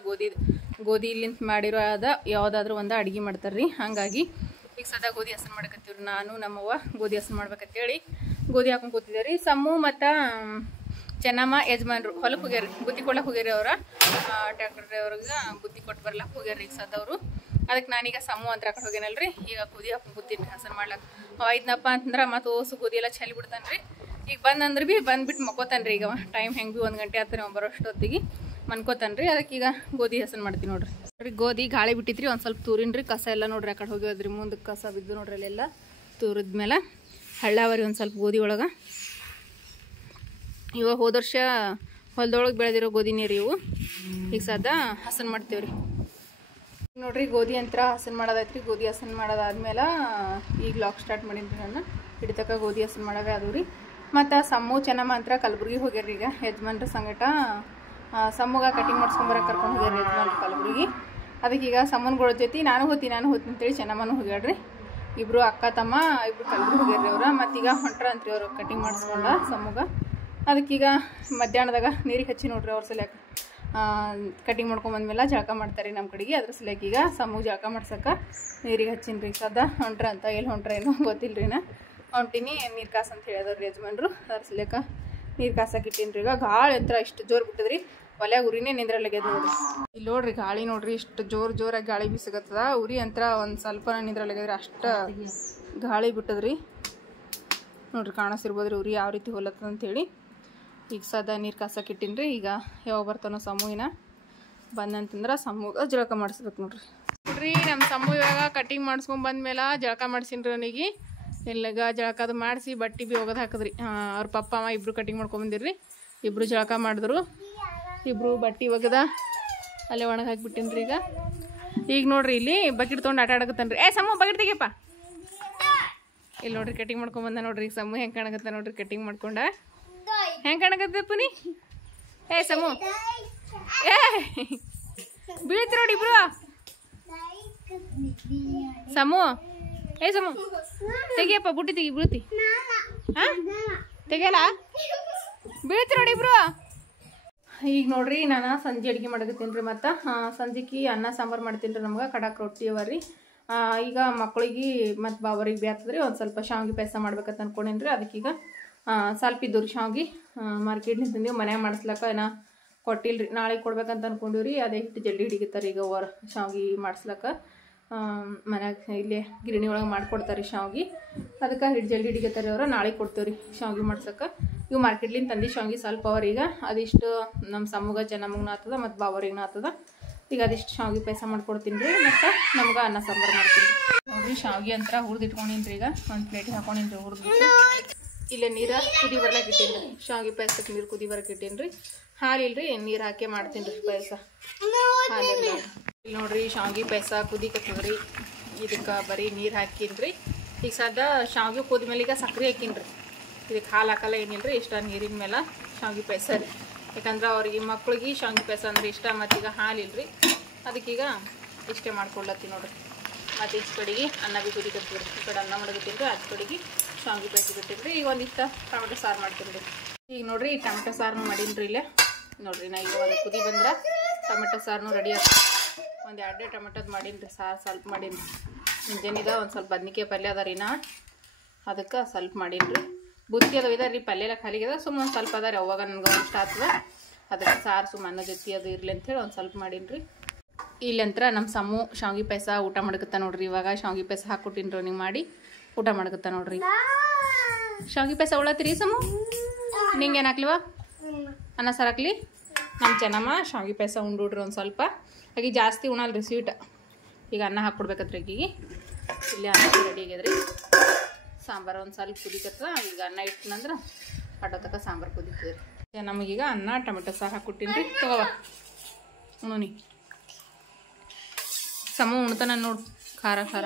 ಗೋಧಿಲಿಂತ ಮಾಡಿರೋ ಯಾವುದಾದ್ರೂ ಒಂದು ಅಡುಗೆ ಮಾಡ್ತಾರೆ ರೀ. ಹಾಗಾಗಿ ಈಗ ಸದಾ ಗೋಧಿ ಹಸನ್ ಮಾಡಕತ್ತೀವ್ರಿ. ನಾನು ನಮ್ಮವ್ವ ಗೋಧಿ ಹಸನ್ ಮಾಡ್ಬೇಕಂತೇಳಿ ಗೋಧಿ ಹಾಕೊಂಡು ಕೂತಿದ್ದೆ ರೀ. ಸಮ್ಮು ಮತ್ತು ಚೆನ್ನಮ್ಮ ಯಜಮಾನ್ರು ಹೊಲಕ್ಕೆ ಹೋಗ್ಯಾರಿ, ಬುತ್ತಿ ಕೊಡ್ಲಕ್ಕೆ ಹೋಗ್ಯಾರಿ. ಅವ್ರ ಟ್ಯಾಕ್ಟರ್ ಡ್ರೈವರ್ಗೆ ಬುತ್ತಿ ಕೊಟ್ಟು ಬರ್ಲಕ್ಕೆ ಹೋಗ್ಯಾರಿ ಈಗ ಸದವರು. ಅದಕ್ಕೆ ನಾನೀಗ ಸಮ್ಮು ಅಂತ ಕಡೆ ಹೋಗ್ಯಾನಲ್ರಿ. ಈಗ ಗೋಧಿ ಹಾಕೊಂಡು ಕೂತೀನಿ ಹಸನ್ ಮಾಡ್ಲಕ್ಕೆ. ಐದನಪ್ಪ ಅಂತಂದ್ರೆ ಮತ್ತು ಓಸು ಗೋಧಿ ಎಲ್ಲ ಚಲಿ ಬಿಡ್ತಾನೆ ರೀ. ಈಗ ಬಂದಂದ್ರೆ ಭೀ ಬಂದ್ಬಿಟ್ಟು ಮಕ್ಕೋತಾನೆ ರೀ. ಈಗ ಟೈಮ್ ಹೆಂಗೆ ಭೀ 1 ಗಂಟೆ ಆಗ್ತಾರೆ ಬರೋಷ್ಟೊತ್ತಿಗೆ ಮನ್ಕೋತಾನೆ ರೀ. ಅದಕ್ಕೆ ಈಗ ಗೋಧಿ ಹಸನ್ ಮಾಡ್ತೀನಿ ನೋಡ್ರಿ. ಗೋಧಿ ಗಾಳಿ ಬಿಟ್ಟಿತ್ರಿ, ಒಂದು ಸ್ವಲ್ಪ ತೂರಿನ್ರಿ. ಕಸ ಎಲ್ಲ ನೋಡ್ರಿ ಆ ಕಡೆ ಹೋಗ್ಯೋದ್ರಿ. ಮುಂದಕ್ಕೆ ಕಸ ಬಿದ್ದು ನೋಡ್ರಿ ಅಲ್ಲೆಲ್ಲ ತೂರಿದ್ಮೇಲೆ ಹಳ್ಳಾವರಿ ಒಂದು ಸ್ವಲ್ಪ ಗೋಧಿ ಒಳಗೆ. ಇವಾಗ ಹೋದ ವರ್ಷ ಹೊಲದೊಳಗೆ ಬೆಳೆದಿರೋ ಗೋಧಿ ನೀರು ಇವು. ಈಗ ಸದಾ ಹಸನ್ ಮಾಡ್ತೇವ್ರಿ ನೋಡ್ರಿ. ಗೋಧಿ ಅಂತ ಹಸನ್ ಮಾಡೋದೈತ್ರಿ. ಗೋಧಿ ಹಸನ್ ಮಾಡೋದಾದ್ಮೇಲೆ ಈಗ ಲಾಕ್ ಸ್ಟಾರ್ಟ್ ಮಾಡೀನಿ ನಾನು. ಹಿಡಿತಕ್ಕ ಗೋಧಿ ಹಸನ್ ಮಾಡಾವೆ ಅದು ರೀ. ಮತ್ತು ಸಮ್ಮು ಚೆನ್ನಮ್ಮ ಅಂತ ಕಲಬುರ್ಗಿ ಹೋಗ್ಯಾರ ಈಗ ಯಜಮಾನ್ರ ಸಂಗಟ. ಸಮ್ಮುಗ ಕಟಿಂಗ್ ಮಾಡ್ಸ್ಕೊಂಬರಕ್ಕೆ ಕರ್ಕೊಂಡು ಹೋಗ್ಯಾರ ಯಜಮಾನ್ರು ಕಲಬುರ್ಗಿ. ಅದಕ್ಕೆ ಈಗ ಸಮ್ಮನ್ಗಳ ಜೊತೆ ನಾನು ಹೋಗ್ತೀನಿ ಅಂತೇಳಿ ಚೆನ್ನಮ್ಮನೂ ಹೋಗ್ಯಾಡ್ರಿ. ಇಬ್ಬರು ಅಕ್ಕ ತಮ್ಮ ಇಬ್ಬರು ಕಲಬುರ್ಗಿ ಹೋಗ್ಯಾರ್ರಿ ಅವ್ರು. ಮತ್ತೀಗ ಹೊಂಟ್ರ ಅಂತ್ರಿ ಅವರು ಕಟಿಂಗ್ ಮಾಡಿಸ್ಕೊಂಡ ಸಮ್ಮುಗ. ಅದಕ್ಕೀಗ ಮಧ್ಯಾಹ್ನದಾಗ ನೀರಿಗೆ ಹಚ್ಚಿ ನೋಡ್ರಿ ಅವ್ರ ಸಲಕ ಕಟಿಂಗ್ ಮಾಡ್ಕೊಂಬಂದ್ಮೇಲೆ ಜಳಕ ಮಾಡ್ತಾರೆ ನಮ್ಮ ಕಡೆಗೆ. ಅದ್ರ ಸಲಕ ಈಗ ಸಮ್ಮು ಜಳಕ ಮಾಡ್ಸಕ್ಕೆ ನೀರಿಗೆ ಹಚ್ಚಿನ್ರಿ. ಸದಾ ಹೊಂಟ್ರ ಅಂತ, ಎಲ್ಲಿ ಹೊಂಟ್ರ ಏನೋ ಗೊತ್ತಿಲ್ಲ ರೀ. ನಾ ಹೊಂಟೀನಿ ನೀರು ಕಾಸು ಅಂತ ಹೇಳಿದವ್ರಿ ಯಜಮಾನ್ರು. ಅದ್ರ ಸಲಕ ನೀರು ಕಾಸಕ್ಕೆ ಇಟ್ಟೀನಿ. ಈಗ ಗಾಳಿ ಅಂತ ಇಷ್ಟು ಜೋರು ಬಿಟ್ಟದ್ರಿ, ಒಲೆ ಉರಿನೇ ನಿಂದ್ರಲ್ಲಾಗ್ಯದ ನೋಡ್ರಿ. ಇಲ್ಲಿ ನೋಡ್ರಿ ಗಾಳಿ ನೋಡ್ರಿ ಇಷ್ಟು ಜೋರಾಗಿ ಗಾಳಿ ಬೀಸಕತ್ತದ. ಉರಿ ಅಂತ ಒಂದು ಸ್ವಲ್ಪ ನಿಂದ್ರಲ್ಲಾಗ್ಯದ್ರಿ, ಅಷ್ಟು ಗಾಳಿ ಬಿಟ್ಟದ್ರಿ ನೋಡ್ರಿ. ಕಾಣಿಸಿರ್ಬೋದ್ರಿ ಉರಿ ಯಾವ ರೀತಿ ಹೊಲತ್ತದ ಅಂತೇಳಿ. ಈಗ ಸದಾ ನೀರು ಕಾಸಕ್ಕೆ ಇಟ್ಟೀನಿ ರೀ. ಈಗ ಯಾವಾಗ ಬರ್ತಾನೋ ಸಮ್ಮುವಿನ ಬಂದಂತಂದ್ರೆ ಸಮ್ಮುಗ ಜಳಕ ಮಾಡಿಸ್ಬೇಕು ನೋಡ್ರಿ. ನಮ್ಮ ಸಮ್ಮು ಇವಾಗ ಕಟಿಂಗ್ ಮಾಡಿಸ್ಕೊಂಬಂದ್ಮೇಲೆ ಜಳಕ ಮಾಡಿಸಿನ್ರಿ ಅವನಿಗೆ. ಇಲ್ಲಿಗ ಜಳಕದು ಮಾಡಿಸಿ ಬಟ್ಟೆ ಭೀ ಒಗದು ಹಾಕಿದ್ರಿ. ಅವ್ರ ಪಪ್ಪ ಅಮ್ಮ ಇಬ್ಬರು ಕಟಿಂಗ್ ಮಾಡ್ಕೊಂಬಂದಿರ್ರಿ. ಇಬ್ಬರು ಜಳಕ ಮಾಡಿದ್ರು. ಇಬ್ಬರು ಬಟ್ಟೆ ಒಗದ ಅಲ್ಲೇ ಒಣಗಿ ಹಾಕಿಬಿಟ್ಟಿನ್ರಿ. ಈಗ ನೋಡ್ರಿ ಇಲ್ಲಿ ಬಕೆಟ್ ತೊಗೊಂಡು ಆಟ ಆಡಕತ್ತಾನ್ರಿ. Sum bucket ತೆಗಿಯಪ್ಪ. ಇಲ್ಲಿ ನೋಡ್ರಿ ಕಟಿಂಗ್ ಮಾಡ್ಕೊಂಬಂದ ನೋಡ್ರಿ. ಸಮ್ಮು ಹೆಂಗೆ ಕಾಣಕತ್ತ ನೋಡ್ರಿ ಕಟಿಂಗ್ ಮಾಡ್ಕೊಂಡ. ಹೆಂಗೆ ಕಾಣಕತ್ತಪ್ಪ ನೀ? ಸಮ್ಮು ಬೀಳ್ತಿ ನೋಡಿ ಇಬ್ರು. ಸಮು ಏ ಸಮು ತೆಗಿಯಪ್ಪ ಬುಟ್ಟಿ ತೆಗಿ ಬೀಳ್ತಿ ತೆಗಿಯಲ್ಲ ಬೀಳ್ತಿ ನೋಡಿ ಇಬ್ರು. ಈಗ ನೋಡ್ರಿ ನಾನು ಸಂಜೆ ಅಡುಗೆ ಮಾಡಕತ್ತೀನಿ ರೀ. ಮತ್ತು ಸಂಜೆಗೆ ಅನ್ನ ಸಾಂಬಾರು ಮಾಡ್ತೀನಿ ರೀ. ನಮ್ಗೆ ಕಡಾಕ್ ರೊಟ್ಟಿ ಅವ ರೀ. ಈಗ ಮಕ್ಕಳಿಗೆ ಮತ್ತು ಬಾವರಿಗೆ ಬೇಯ್ತದ್ರಿ. ಒಂದು ಸ್ವಲ್ಪ ಶಾವಿಗೆ ಪಾಯಸ ಮಾಡ್ಬೇಕಂತ ಅನ್ಕೊಂಡೇನಿ ರೀ. ಅದಕ್ಕೀಗ ಸ್ವಲ್ಪ ಇದ್ದು ರೀ ಶಾವಿಗೆ ಮಾರ್ಕೆಟ್ನಿಂದ ತಂದೀವಿ. ಮನ್ಯಾಗ ಮಾಡಿಸ್ಲಕ್ಕ ಏನೋ ಕೊಟ್ಟಿಲ್ಲ ರೀ. ನಾಳೆ ಕೊಡ್ಬೇಕಂತ ಅನ್ಕೊಂಡಿವಿ ರೀ. ಅದೇ ಹಿಟ್ಟು ಜಲ್ದಿ ಹಿಡಿಗತ್ತಾರೆ ಈಗ ಶಾವಿಗೆ ಮಾಡಿಸ್ಲಕ್ಕ. ಮನ್ಯಾಗ ಇಲ್ಲೇ ಗಿರಣಿ ಒಳಗೆ ಮಾಡಿಕೊಡ್ತಾರೆ ರೀ ಶಾವಿಗೆ. ಅದಕ್ಕೆ ಹಿಟ್ಟು ಜಲ್ದಿ ಹಿಡಿಗತ್ತಾರೆ ಅವರು. ನಾಳೆ ಕೊಡ್ತೇವೆ ರೀ ಶಾವಿಗೆ ಮಾಡ್ಸಕ್ಕೆ. ಇವು ಮಾರ್ಕೆಟ್ಲಿಂದ ತಂದು ಶಾವಿಗೆ ಸ್ವಲ್ಪ ಅವ್ರ. ಈಗ ಅದಿಷ್ಟು ನಮ್ಮ ಸಮ್ಮಗ ನಮಗೂ ಆತದ ಮತ್ತು ಬಾವರಿಗೂ ಆತದ. ಈಗ ಅದಿಷ್ಟು ಶಾವಿಗೆ ಪಾಯಸ ಮಾಡ್ಕೊಡ್ತೀನಿ ರೀ. ಮತ್ತು ನಮ್ಗೆ ಅನ್ನ ಸಾಂಬಾರು ಮಾಡ್ತೀನಿ ನೋಡಿರಿ. ಶಾವಿಗೆ ಅಂತ ಹುರಿದಿಟ್ಕೊಂಡಿನಿ ರೀ. ಈಗ ಒಂದು ಪ್ಲೇಟಿಗೆ ಹಾಕೊಂಡಿನಿ ರೀ ಹುರಿದ್ಬಿಟ್ಟು. ಇಲ್ಲೇ ನೀರು ಕುದಿ ಬರ್ಲಕ್ಕೆ ಇಟ್ಟೀನಿ ರೀ. ಶಾವಿಗೆ ಪಾಯಸಕ್ಕೆ ನೀರು ಕುದಿ ಬರಕ್ಕೆ ಇಟ್ಟೀನಿ ರೀ. ಹಾಲಿಲ್ರಿ ನೀರು ಹಾಕಿ ಮಾಡ್ತೀನಿ ರೀ ಪಾಯಸ. ಹಾಲಿಲ್ಲ ಇಲ್ಲಿ ನೋಡ್ರಿ ಶಾವಿಗೆ ಪಾಯಸ ಕುದಿಕತ್ತದ್ರಿ. ಇದಕ್ಕೆ ಬರೀ ನೀರು ಹಾಕಿನಿ ರೀ. ಈಗ ಸದ್ಯ ಶಾವಿಗೆ ಕುದ ಮೇಲೆ ಈಗ ಸಕ್ಕರೆ ಹಾಕಿನಿ ರೀ. ಇದಕ್ಕೆ ಹಾಲು ಹಾಕಲ್ಲ ಏನಿಲ್ಲ ರೀ. ಇಷ್ಟ ನೀರಿನ ಮೇಲೆ ಶಾವಿಗೆ ಪಾಯಸ ರೀ. ಯಾಕಂದ್ರೆ ಅವ್ರಿಗೆ ಮಕ್ಳಿಗೆ ಶಾವಿಗೆ ಪಾಯಸ ಅಂದ್ರೆ ಇಷ್ಟ. ಮತ್ತೀಗ ಹಾಲಿಲ್ರಿ. ಅದಕ್ಕೀಗ ಇಷ್ಟೇ ಮಾಡ್ಕೊಡ್ಲತ್ತೀನಿ ನೋಡ್ರಿ. ಮತ್ತು ಇಷ್ಟು ಕಡೆಗೆ ಅನ್ನ ಭೀ ಕುದಿಕತ್ತೀವಿ ರೀ. ಈ ಕಡೆ ಅನ್ನ ಮಾಡಕತ್ತೀನಿ ರೀ. ಅದು ಕಡೆಗೆ ಶಾವಿಗೆ ಪಾಯಸ ಬಿಟ್ಟಿನಿ ರೀ. ಈಗ ಒಂದಿಷ್ಟು ಟೊಮೆಟೊ ಸಾರು ಮಾಡ್ತೀನಿ ರೀ. ಈಗ ನೋಡ್ರಿ ಈ ಟೊಮೆಟೊ ಸಾರನ್ನು ಮಾಡೀನಿ ರೀ. ಇಲ್ಲೇ ನೋಡ್ರಿ ನಾ ಈಗ ಒಂದು ಕುದಿ ಬಂದ್ರೆ ಟೊಮೆಟೊ ಸಾರನು ರೆಡಿ ಆಗ್ತದೆ. ಒಂದು 2 ಟೊಮೆಟೊದು ಮಾಡೀನಿ ರೀ. ಸಾರು ಸ್ವಲ್ಪ ಮಾಡೀನಿ ರೀ. ಮುಂಜಾನಿದ ಒಂದು ಸ್ವಲ್ಪ ಬದ್ನಿಕಾಯಿ ಪಲ್ಯ ಅದ ರೀ. ನಾ ಅದಕ್ಕೆ ಸ್ವಲ್ಪ ಮಾಡೀನಿ ರೀ. ಬುತ್ತಿ ಅದು ಇದೆ ರೀ. ಪಲ್ಯ ಎಲ್ಲ ಖಾಲಿಗೆ ಅದ. ಸುಮ್ಮನೆ ಒಂದು ಸ್ವಲ್ಪ ಅದ ರೀ. ಅವಾಗ ನನಗೆ ಇಷ್ಟ ಆಗ್ತದೆ. ಅದಕ್ಕೆ ಸಾರು ಸುಮ್ಮ ಅನ್ನ ಜೊತೆ ಅದು ಇರಲಿ ಅಂಥೇಳಿ ಒಂದು ಸ್ವಲ್ಪ ಮಾಡೀನಿ ರೀ. ಇಲ್ಲಂತ್ರ ನಮ್ಮ ಸಮ್ಮು ಶಾವಿಗೆ ಪಾಯಸ ಊಟ ಮಾಡ್ಕತ್ತ ನೋಡ್ರಿ. ಇವಾಗ ಶಾವಿಗೆ ಪಾಯಸ ಹಾಕ್ಕೊಟ್ಟಿನಿ ರೀ. ನೀವು ಮಾಡಿ ಊಟ ಮಾಡ್ಕತ್ತ ನೋಡ್ರಿ. ಶಾವಿಗೆ ಪಾಯಸ ಉಳತ್ತೀರಿ ಸಮ್ಮು? ನಿಂಗೆ ಏನು ಹಾಕ್ಲಿವ? ಅನ್ನ ಸಾರು ಹಾಕ್ಲಿ? ನಮ್ಮ ಚೆನ್ನಮ್ಮ ಶಾವಿಗೆ ಪಾಯಸ ಉಂಡ್ಬಿಡ್ರಿ ಒಂದು ಸ್ವಲ್ಪ. ಹಾಗೆ ಜಾಸ್ತಿ ಉಣಲ್ರಿ ಸ್ವೀಟ್. ಈಗ ಅನ್ನ ಹಾಕ್ಕೊಡ್ಬೇಕತ್ರಿ ಆಕಿಗೆ. ಇಲ್ಲಿ ಅನ್ನ ರೆಡಿ ಆಗ್ಯದ್ರಿ. ಸಾಂಬಾರು ಒಂದು ಸ್ವಲ್ಪ ಕುದಿಕತ್ತದ. ಈಗ ಅನ್ನ ಇಟ್ಟನಂದ್ರೆ ಅಡ್ಡ ತಕ್ಕ ಸಾಂಬಾರು ಕುದಿತದೆ ರೀ. ನಮಗೀಗ ಅನ್ನ ಟೊಮೆಟೊ ಸಾರು ಹಾಕ್ಕೊಟ್ಟಿನಿ ರೀ. ತಗೋವ ಉಣೋನಿ. ಸಮ ಉಣ್ತಾನ ನೋಡು ಖಾರ ಖಾರ.